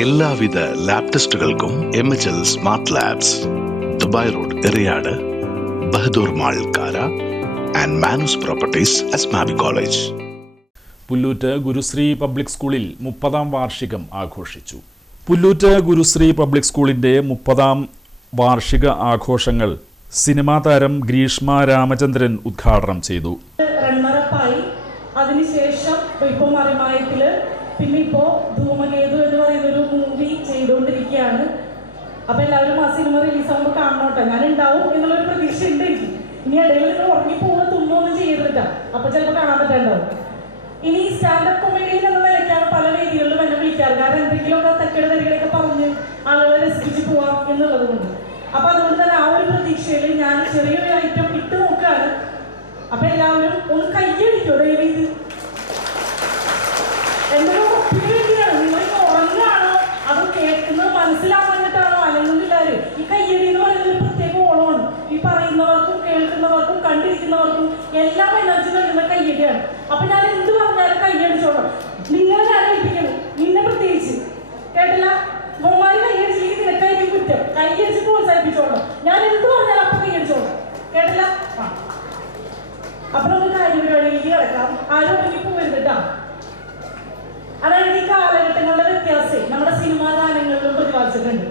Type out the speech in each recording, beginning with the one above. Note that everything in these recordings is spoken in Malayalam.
എല്ലാവിധ lab ടെസ്റ്റുകൾക്കും M H L smart labs Dubai road Eriyad Bahadur mall Kara and Manus properties Asmabi college Pullut Gurushree public സ്കൂളിൽ മുപ്പതാം വാർഷികം ആഘോഷിച്ചു. പുല്ലൂറ്റ് ഗുരുശ്രീ പബ്ലിക് സ്കൂളിന്റെ മുപ്പതാം വാർഷിക ആഘോഷങ്ങൾ സിനിമാ താരം ഗ്രീഷ്മ രാമചന്ദ്രൻ ഉദ്ഘാടനം ചെയ്തു. റണ്ണറപ്പായി അതിനുശേഷം ഇപ്പോൾ മറിമായത്തിൽ പിന്നെ ഇപ്പോ ധൂമകേതു എന്ന് പറയുന്ന ഒരു മൂവി ചെയ്തുകൊണ്ടിരിക്കുകയാണ് അപ്പൊ എല്ലാവരും ആ സിനിമ റിലീസ് ആകുമ്പോൾ കാണണോട്ടെ. ഞാൻ ഉണ്ടാവും എന്നുള്ളൊരു പ്രതീക്ഷ ഉണ്ട് എനിക്ക്. ഇനി ഇടയിൽ നിങ്ങൾ ഉറങ്ങി തുന്നൊന്നും ചെയ്തിട്ടാ അപ്പൊ ചിലപ്പോൾ കാണാൻ പറ്റാണ്ടാവും. ഇനി സ്റ്റാൻഡപ്പ് കൊമേഡിയിൽ എന്ന നിലയ്ക്കാണ് പല വേദികളിലും എന്നെ വിളിക്കാറ്. കാരണം എന്തെങ്കിലുമൊക്കെ തെക്കട് തരികളൊക്കെ പറഞ്ഞ് ആളുകളെ രസിപ്പിച്ച് പോവാം എന്നുള്ളത് കൊണ്ട്. അപ്പൊ അതുകൊണ്ട് തന്നെ ആ ഒരു പ്രതീക്ഷയിൽ ഞാൻ ചെറിയൊരു ഐറ്റം ഇട്ട് നോക്കുകയാണ് അപ്പൊ എല്ലാവരും ഒന്ന് കയ്യടിക്കോ എല്ലാം എനർജി നിങ്ങൾ കയ്യടിയാണ്. അപ്പൊ ഞാൻ എന്ത് പറഞ്ഞാലും കയ്യടിച്ചോളാം. നിങ്ങളെ ഞാൻ ഏൽപ്പിക്കണം നിന്നെ പ്രത്യേകിച്ച്. കേട്ടില്ല? മോമാരി കയ്യടിച്ചില്ലെങ്കിൽ നിനക്കായിരിക്കും കുറ്റം. കയ്യടിച്ച് പ്രോത്സാഹിപ്പിച്ചോളണം ഞാൻ എന്ത് പറഞ്ഞാലും അപ്പൊ കയ്യടിച്ചോളാം. കേട്ടില്ല? അപ്പൊ നമുക്ക് കാര്യപരിപാടിയിലേക്ക് കിടക്കാം ആരും കേട്ടോ അതായത് ഈ കാലഘട്ടങ്ങളുടെ വ്യത്യാസം നമ്മുടെ സിനിമാ ഗാനങ്ങളിലും പ്രതിപാദിച്ചിട്ടുണ്ട്.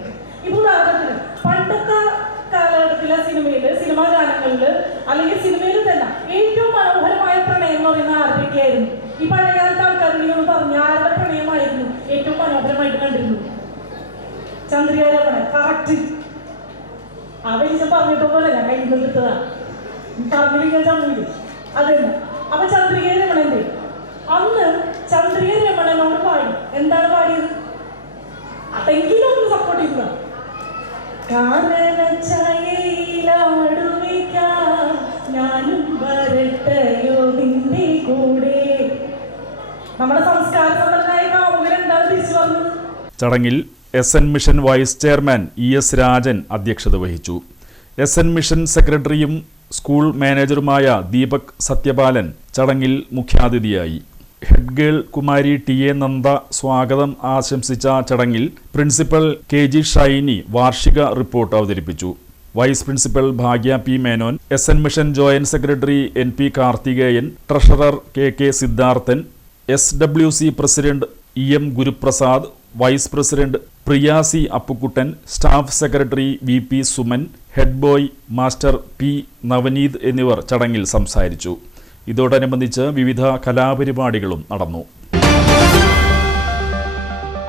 ഇപ്പൊ ഉദാഹരണത്തിന് പണ്ടത്തെ കാലഘട്ടത്തിലെ സിനിമയിൽ സിനിമാ ഗാനങ്ങളിൽ അല്ലെങ്കിൽ സിനിമയിൽ തന്നെ ഏറ്റവും മനോഹരമായ പ്രണയം എന്ന് ആരുടെയൊക്കെയായിരുന്നു ഈ പഴയകാലത്ത് ആൾക്കാർ ഒന്ന് പറഞ്ഞ ആരുടെ പ്രണയമായിരുന്നു. ഏറ്റവും മനോഹരമായിട്ട് കണ്ടിരുന്നു ചന്ദ്രികാരമണ കറക്റ്റ് ആ പറഞ്ഞിട്ട് പറഞ്ഞിട്ടൊന്നുമല്ല ഞാൻ കയ്യിൽ നിന്ന് എടുത്തതാ. പറഞ്ഞിരിക്കാൻ ചന്ദ്രിക അത് തന്നെ അപ്പൊ ചന്ദ്രിക രമണന്റെ. അന്ന് ചന്ദ്രിക രമണനോട് പാടി. എന്താണ് പാടിയത്? അതെങ്കിലും ഒന്ന് സപ്പോർട്ട് ചെയ്യുക കാനനച്ചായയിലാടുവിക്കാം നമ്മുടെ സംസ്കാര ചടങ്ങിൽ S N mission vice chairman E S Rajan അധ്യക്ഷത വഹിച്ചു. എസ് എൻ മിഷൻ സെക്രട്ടറിയും സ്കൂൾ മാനേജറുമായ ദീപക് സത്യപാലൻ ചടങ്ങിൽ മുഖ്യാതിഥിയായി. ഹെഡ് ഗേൾ കുമാരി ടി എ നന്ദ സ്വാഗതം ആശംസിച്ച ചടങ്ങിൽ പ്രിൻസിപ്പൽ കെ ജി ഷൈനി വാർഷിക റിപ്പോർട്ട് അവതരിപ്പിച്ചു. Vice principal Bhagya P Menon S N mission joint secretary N P Karthikeyan treasurer K K Siddharthan S W C president E M Guruprasad vice president Priyasi Appukuttan staff secretary V P Suman head boy master P Navneeth എന്നിവർ ചടങ്ങിൽ സംസാരിച്ചു. ഇതോടനുബന്ധിച്ച് വിവിധ കലാപരിപാടികളും നടന്നു.